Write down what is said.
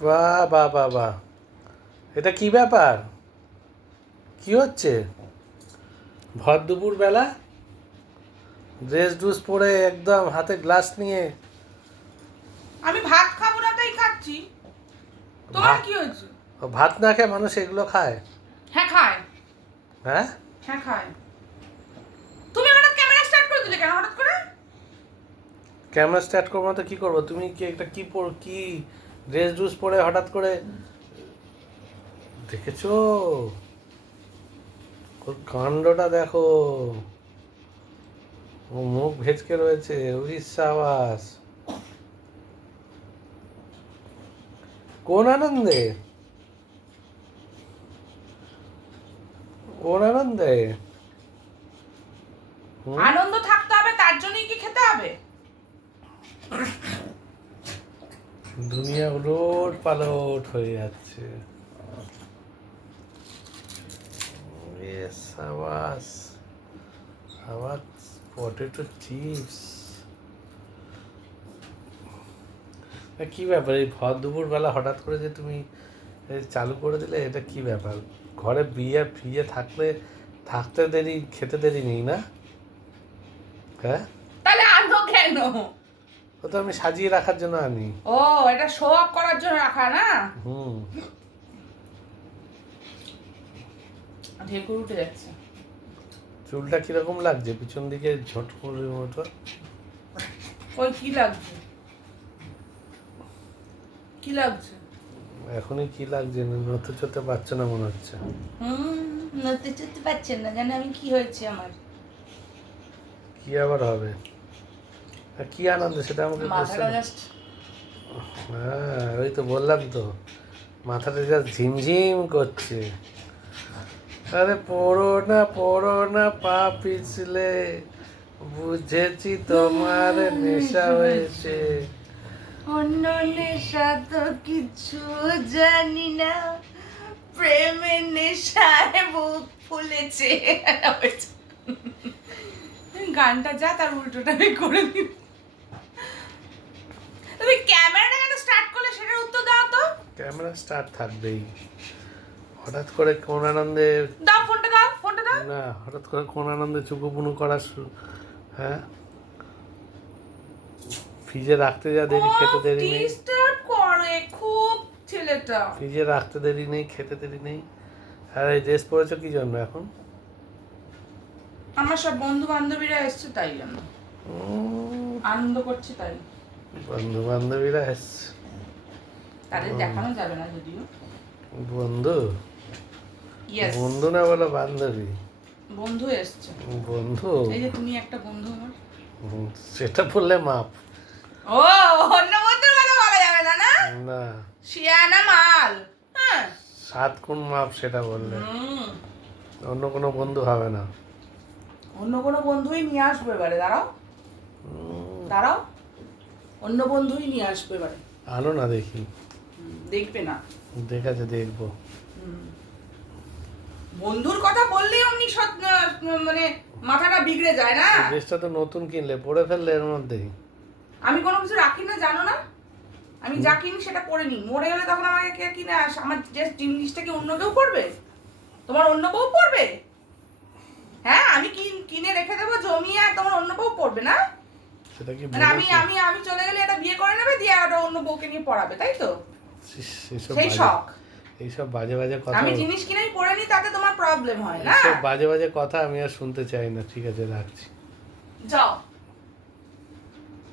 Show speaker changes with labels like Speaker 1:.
Speaker 1: বাহ বাহ বাহ বাহ। এটা কি ব্যাপার? কি হচ্ছে? ভর দুপুর বেলা? ড্রেস ড্রুস পরে একদম হাতে গ্লাস নিয়ে।
Speaker 2: আমি ভাত খাব না তাই খাচ্ছি। তোমার কি হয়েছে?
Speaker 1: ভাত না খেয়ে মানুষ এগুলো খায়?
Speaker 2: হ্যাঁ খায়।
Speaker 1: হ্যাঁ?
Speaker 2: হ্যাঁ খায়। তুমি হঠাৎ ক্যামেরা স্টার্ট করে দিলে কেন হঠাৎ করে?
Speaker 1: ক্যামেরা স্টার্ট করব না তো কি করব? তুমি কি একটা কি পর কি ড্রেস ড্রুস পরে হঠাৎ করে দেখেছ? ওর কাণ্ডটা দেখো। ও মুখ ভেজকে রয়েছে উড়িষ্যাবাস কোন আনন্দে? কোন আনন্দে?
Speaker 2: আনন্দ থাকতে হবে তার জন্যই কি খেতে হবে
Speaker 1: দুনিয়া উলট পালট হয়ে যাচ্ছে। Potato chips. কি ব্যাপার এই ভর দুপুর বেলা হঠাৎ করে যে তুমি চালু করে দিলে এটা কি ব্যাপার? ঘরে বিয়ে ফিয়ে থাকলে থাকতে দেরি খেতে দেরি নেই না? হ্যাঁ?
Speaker 2: তাহলে আনো কেন?
Speaker 1: ও তো আমি সাজিয়ে রাখার জন্য আনি।
Speaker 2: ও এটা শো অফ করার জন্য রাখা না?
Speaker 1: হুম।
Speaker 2: ঢেকুর উঠে যাচ্ছে।
Speaker 1: চুলটা কীরকম লাগছে? পিছন দিকে ঝটকুরের মতো।
Speaker 2: ওই কি লাগছে? কি লাগছে?
Speaker 1: এখনই কি লাগছে? নতে চতে পারছ না মনে হচ্ছে।
Speaker 2: হুম নড়তে চড়তে পারছেন না। জানে আমি কি হয়েছে আমার।
Speaker 1: কি আবার হবে? কি আনন্দ সেটা আমাকে
Speaker 2: মাথাটা
Speaker 1: হ্যাঁ ওই তো বললাম তো। মাথাটা যা ঝিমঝিম করছে। আরে পড়ো না পড়ো না পা পিছলে। বুঝেছি তোমার নেশা হয়েছে।
Speaker 2: অন্য নেশা তো কিছু জানি না। প্রেমের নেশায় বুক ফুলেছে। গানটা যা তার উল্টোটা করে দিই তুমি ক্যামেরাটা কেন স্টার্ট করলে সেটার উত্তর দাও তো।
Speaker 1: ক্যামেরা স্টার্ট থাকবেই। হঠাৎ করে কোন আনন্দে
Speaker 2: দাও ফোনটা দাও ফোনটা দাও।
Speaker 1: না হঠাৎ করে কোন আনন্দে চুকুপুনু করা শুরু হ্যাঁ? ফ্রিজে রাখতে যা দেরি খেতে দেরি নেই।
Speaker 2: ডিস্টার্ব করে খুব ছেলেটা।
Speaker 1: ফ্রিজে রাখতে দেরি নেই খেতে দেরি নেই। আর এই ড্রেস পরেছো কি জন্য এখন?
Speaker 2: আমার সব বন্ধু বান্ধবীরা এসছে তাই জন্য। আনন্দ করছি তাই।
Speaker 1: বন্ধু বান্ধবীরা এসছে
Speaker 2: তাদের দেখানো যাবে না যদিও।
Speaker 1: বন্ধু? বন্ধু না বলো বান্ধবী?
Speaker 2: বন্ধু এসছে।
Speaker 1: বন্ধু?
Speaker 2: এই যে তুমি একটা বন্ধু আমার।
Speaker 1: সেটা বললে মাপ।
Speaker 2: ও অন্য বন্ধুর কথা বলা যাবে না না?
Speaker 1: না।
Speaker 2: শিয়ানা মাল। হ্যাঁ।
Speaker 1: সাত কোন মাপ সেটা বললে। অন্য কোনো বন্ধু হবে না।
Speaker 2: অন্য কোনো বন্ধুই নিয়ে আসব এবারে দাঁড়াও। দাঁড়াও। অন্য বন্ধুই নিয়ে আসবে এবারে।
Speaker 1: আনো না দেখি।
Speaker 2: দেখবে না।
Speaker 1: দেখাছে দেখব।
Speaker 2: বন্ধুর কথা বললেই অমনি মানে মাথাটা বিগড়ে যায় না?
Speaker 1: ড্রেসটা তো নতুন কিনলে পরে ফেললে এর মধ্যে।
Speaker 2: আমি কোনো কিছু রাখি না জানো না? আমি যা কিনি সেটা পরে নিই। মরে গেলে তখন আমাকে কে কিনে আস আমার যে জিনিসটা কি অন্য কেউ পড়বে তোমার অন্য বউ পড়বে? হ্যাঁ আমি কিন- কিনে রেখে দেবো জমিয়ে আর তোমার অন্য বউ পড়বে না?
Speaker 1: সেটা কি
Speaker 2: মানে আমি আমি আমি চলে গেলে এটা বিয়ে করে নেবে দিয়ে আর অন্য বউকে নিয়ে পড়াবে তাই তো? সেই শখ।
Speaker 1: এইসব বাজে বাজে কথা
Speaker 2: আমি জিনিস কিনেই পড়ে নিই তাতে তোমার প্রবলেম হয় না?
Speaker 1: বাজে বাজে কথা আমি আর শুনতে চাই না। ঠিক আছে রাখছি।
Speaker 2: যাও।